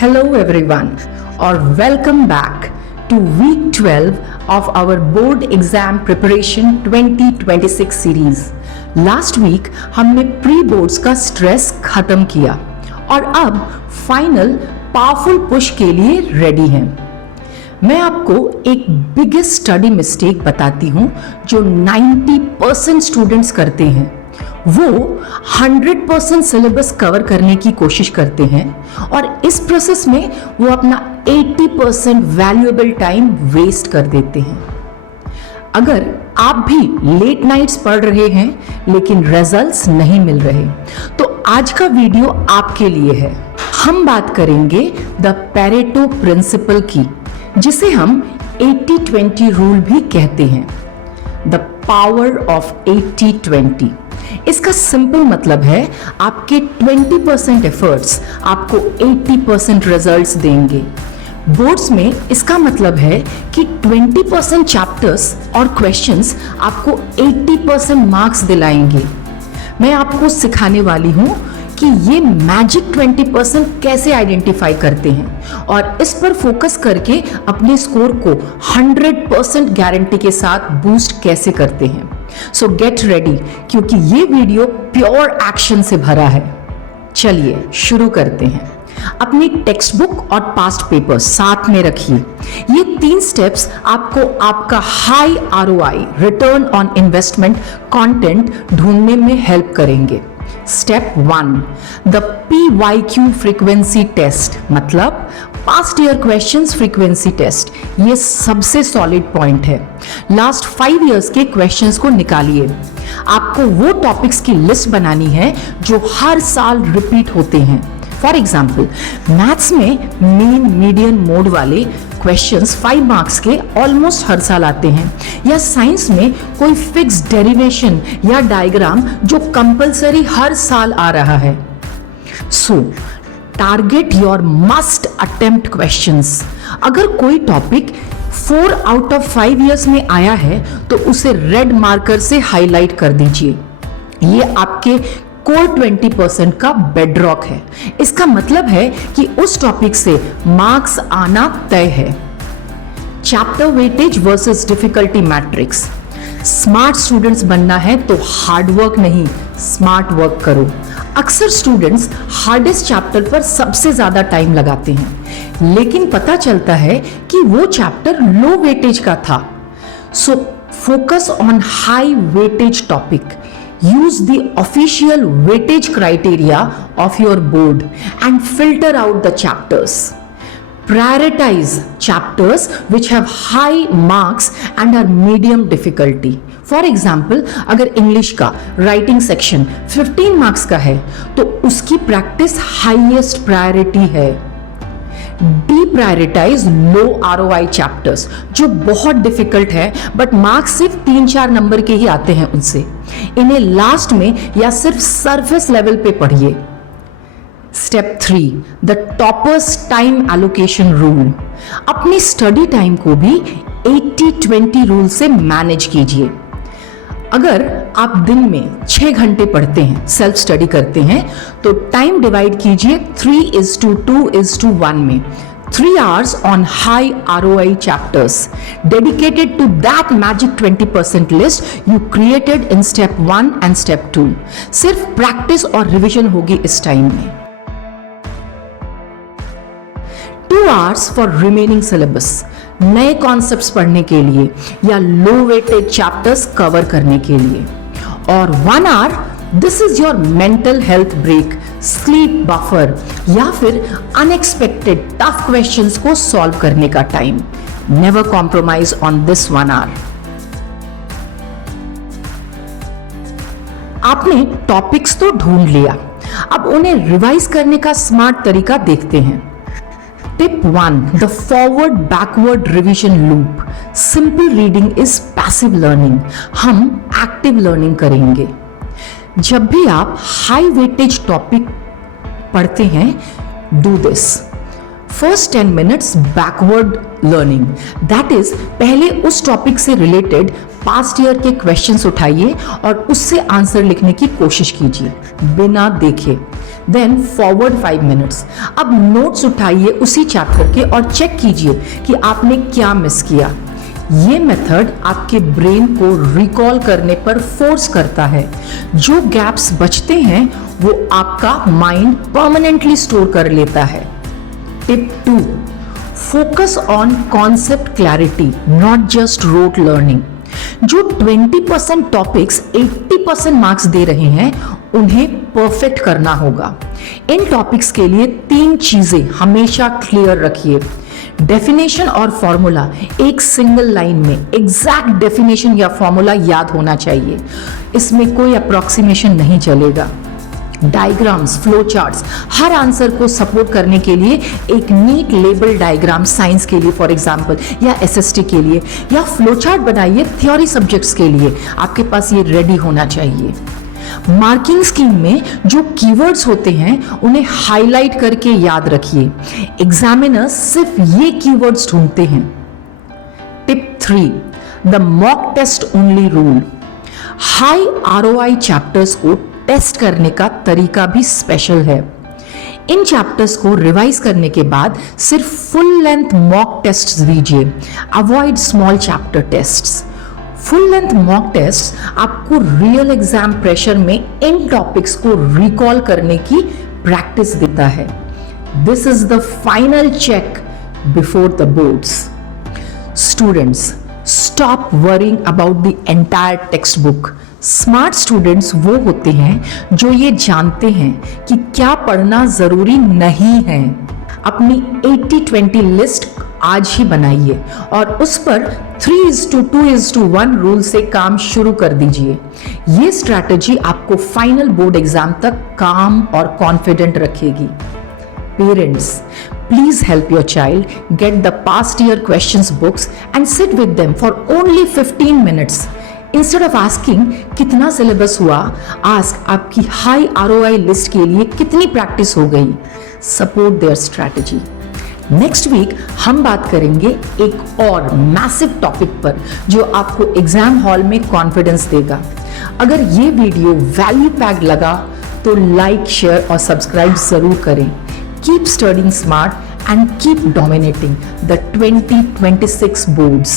Hello everyone or welcome back to week 12 of our board exam preparation 2026 series. Last week हमने pre boards का stress खत्म किया और अब फाइनल पावरफुल पुश के लिए रेडी हैं। मैं आपको एक बिगेस्ट स्टडी मिस्टेक बताती हूं जो 90% स्टूडेंट्स करते हैं। वो 100% सिलेबस कवर करने की कोशिश करते हैं और इस प्रोसेस में वो अपना 80% वैल्यूएबल टाइम वेस्ट कर देते हैं। अगर आप भी लेट नाइट्स पढ़ रहे हैं लेकिन रिजल्ट्स नहीं मिल रहे तो आज का वीडियो आपके लिए है। हम बात करेंगे द पेरेटो प्रिंसिपल की, जिसे हम 80-20 रूल भी कहते हैं। The power of 80-20। इसका सिंपल मतलब है आपके 20% एफर्ट्स आपको 80% रिजल्ट्स देंगे। बोर्ड्स में इसका मतलब है कि 20% चैप्टर्स और क्वेश्चंस आपको 80% मार्क्स दिलाएंगे। मैं आपको सिखाने वाली हूं कि ये मैजिक 20% कैसे आइडेंटिफाई करते हैं और इस पर फोकस करके अपने स्कोर को 100% गारंटी के साथ बूस्ट कैसे करते हैं। सो गेट रेडी, क्योंकि ये वीडियो प्योर एक्शन से भरा है। चलिए शुरू करते हैं। अपनी टेक्स्ट बुक और पास्ट पेपर साथ में रखिए। ये 3 स्टेप्स आपको आपका high ROI return on investment content ढूंढने में हेल्प करेंगे। Step 1, the PYQ frequency test, मतलब past year questions frequency test. ये सबसे सॉलिड पॉइंट है। लास्ट 5 इयर्स के क्वेश्चंस को निकालिए। आपको वो टॉपिक्स की लिस्ट बनानी है जो हर साल रिपीट होते हैं। फॉर एग्जाम्पल, मैथ्स में मीन मीडियन मोड वाले क्वेश्चंस 5 मार्क्स के ऑलमोस्ट हर साल आते हैं, या साइंस में कोई फिक्स डेरिवेशन या डायग्राम जो कंपलसरी हर साल आ रहा है। सो target your must attempt questions. अगर कोई टॉपिक 4 आउट ऑफ 5 इयर्स में आया है तो उसे रेड मार्कर से हाईलाइट कर दीजिए। ये आपके कोर 20% का बेडरॉक है। इसका मतलब है कि उस टॉपिक से मार्क्स आना तय है। Chapter weightage versus difficulty matrix. Smart students बनना है तो हार्ड वर्क नहीं, स्मार्ट वर्क करो। अक्सर स्टूडेंट्स हार्डेस्ट चैप्टर पर सबसे ज्यादा टाइम लगाते हैं, लेकिन पता चलता है कि वो चैप्टर लो वेटेज का था। So focus on high weightage topic. Use the official weightage criteria of your board and filter out the chapters. Prioritize chapters which have high marks and are medium difficulty. For example, अगर English का writing section 15 marks का है तो उसकी practice highest priority है। Deprioritize low ROI chapters जो बहुत difficult है बट मार्क्स सिर्फ 3-4 नंबर के ही आते हैं उनसे। इन्हें लास्ट में या सिर्फ सरफेस लेवल पे पढ़िए। Step 3, the toppers time allocation rule. अपनी स्टडी टाइम को भी 80-20 रूल से मैनेज कीजिए। अगर आप दिन में 6 घंटे पढ़ते हैं, सेल्फ स्टडी करते हैं, तो टाइम डिवाइड कीजिए 3:2:1 में। 3 hours on high ROI chapters dedicated to that magic 20% list you created in step 1 and step 2. सिर्फ प्रैक्टिस और रिवीजन होगी इस टाइम में। 2 hours for remaining syllabus, नए कॉन्सेप्ट्स पढ़ने के लिए या लो वेटेड चैप्टर्स कवर करने के लिए। और 1 hour, this is your mental health break, sleep buffer या फिर अनएक्सपेक्टेड टफ क्वेश्चंस को सॉल्व करने का time. Never compromise on this 1 hour. आपने टॉपिक्स तो ढूंढ लिया, अब उन्हें रिवाइज करने का स्मार्ट तरीका देखते हैं। Tip 1, the forward backward revision loop. Simple reading is passive learning. हम active learning करेंगे। जब भी आप high weightage topic पढ़ते हैं, do this. First 10 minutes backward learning, that is पहले उस टॉपिक से रिलेटेड पास्ट ईयर के क्वेश्चंस उठाइए और उससे आंसर लिखने की कोशिश कीजिए बिना देखे। देन फॉरवर्ड 5 मिनट्स, अब नोट्स उठाइए उसी चैप्टर के और चेक कीजिए कि आपने क्या मिस किया। ये मेथड आपके ब्रेन को रिकॉल करने पर फोर्स करता है। जो गैप्स बचते हैं वो आपका माइंड परमानेंटली स्टोर कर लेता है। Tip 2, focus on concept clarity, not just rote learning. जो 20% टॉपिक्स 80% मार्क्स दे रहे हैं उन्हें परफेक्ट करना होगा। इन टॉपिक्स के लिए 3 चीजें हमेशा क्लियर रखिए। डेफिनेशन और फॉर्मूला, एक सिंगल लाइन में एग्जैक्ट डेफिनेशन या फॉर्मूला याद होना चाहिए, इसमें कोई अप्रॉक्सीमेशन नहीं चलेगा। डायग्राम्स, फ्लो चार्ट्स, हर आंसर को सपोर्ट करने के लिए एक नीट लेबल डायग्राम साइंस के लिए फॉर एग्जांपल या एसएसटी के लिए, या फ्लो चार्ट बनाइए थ्योरी सब्जेक्ट्स के लिए, आपके पास ये रेडी होना चाहिए। मार्किंग स्कीम में जो कीवर्ड्स होते हैं उन्हें हाईलाइट करके याद रखिए। एग्जामिनर्स सिर्फ ये कीवर्ड्स ढूंढते हैं। Tip 3, the mock test only rule. High ROI chapters को टेस्ट करने का तरीका भी स्पेशल है। इन चैप्टर्स को रिवाइज करने के बाद सिर्फ फुल लेंथ मॉक टेस्ट्स दीजिए, avoid small chapter tests. Full length mock test आपको रियल एग्जाम प्रेशर में इन टॉपिक्स को रिकॉल करने की प्रैक्टिस देता है। This is the final check before the boards. Students, stop worrying about the entire textbook. Smart students वो होते हैं जो ये जानते हैं कि क्या पढ़ना जरूरी नहीं है। अपनी 80-20 लिस्ट आज ही बनाइए और उस पर 3:2:1 रूल से काम शुरू कर दीजिए। ये स्ट्रैटेजी आपको फाइनल बोर्ड एग्जाम तक काम और कॉन्फिडेंट रखेगी। Parents, please help your child get the past year questions books and sit with them for only 15 minutes. Instead of asking कितना सिलेबस हुआ, ask आपकी हाई ROI लिस्ट के लिए कितनी प्रैक्टिस हो गई। Support their strategy. Next week हम बात करेंगे एक और मैसिव टॉपिक पर जो आपको एग्जाम हॉल में कॉन्फिडेंस देगा। अगर ये वीडियो वैल्यू पैक्ड लगा तो लाइक, शेयर और सब्सक्राइब जरूर करें। Keep studying smart and keep dominating the 2026 boards.